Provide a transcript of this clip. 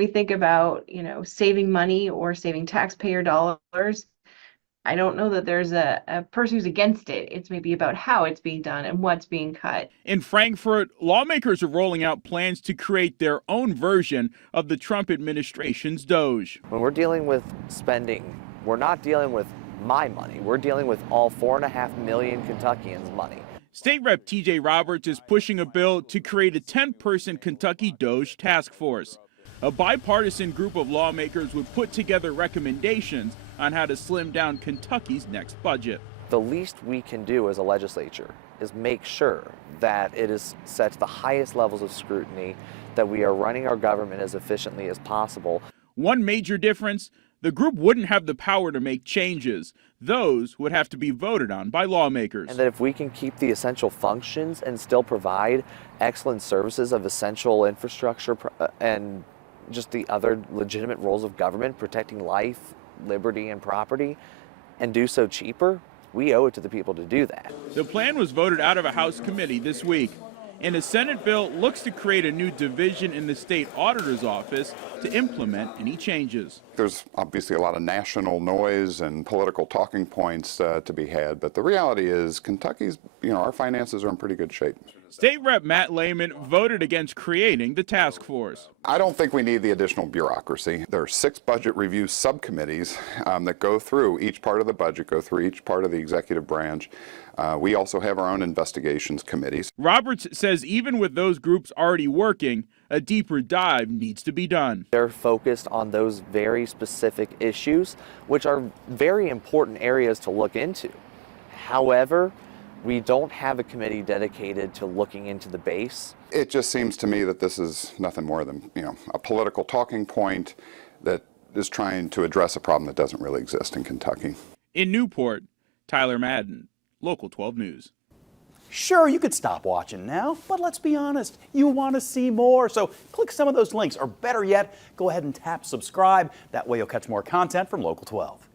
we think about, saving money or saving taxpayer dollars, I don't know that there's a person who's against it. It's maybe about how it's being done and what's being cut. In Frankfurt, lawmakers are rolling out plans to create their own version of the Trump administration's DOGE. When we're dealing with spending, we're not dealing with my money. We're dealing with all 4.5 million Kentuckians' money. State Rep TJ Roberts is pushing a bill to create a 10-person Kentucky DOGE task force. A bipartisan group of lawmakers would put together recommendations on how to slim down Kentucky's next budget. The least we can do as a legislature is make sure that it is set to the highest levels of scrutiny, that we are running our government as efficiently as possible. One major difference, the group wouldn't have the power to make changes. Those would have to be voted on by lawmakers. And that if we can keep the essential functions and still provide excellent services of essential infrastructure and just the other legitimate roles of government, protecting life, liberty, and property, and do so cheaper, we owe it to the people to do that. The plan was voted out of a House committee this week, and a Senate bill looks to create a new division in the state auditor's office to implement any changes. There's obviously a lot of national noise and political talking points to be had, but the reality is Kentucky's, our finances are in pretty good shape. State Rep Matt Lehman voted against creating the task force. I don't think we need the additional bureaucracy. There are 6 budget review subcommittees that go through each part of the budget, go through each part of the executive branch. We also have our own investigations committees. Roberts says even with those groups already working, a deeper dive needs to be done. They're focused on those very specific issues, which are very important areas to look into. However, we don't have a committee dedicated to looking into the base. It just seems to me that this is nothing more than, a political talking point that is trying to address a problem that doesn't really exist in Kentucky. In Newport, Tyler Madden, Local 12 News. Sure, you could stop watching now, but let's be honest, you want to see more. So click some of those links, or better yet, go ahead and tap subscribe. That way you'll catch more content from Local 12.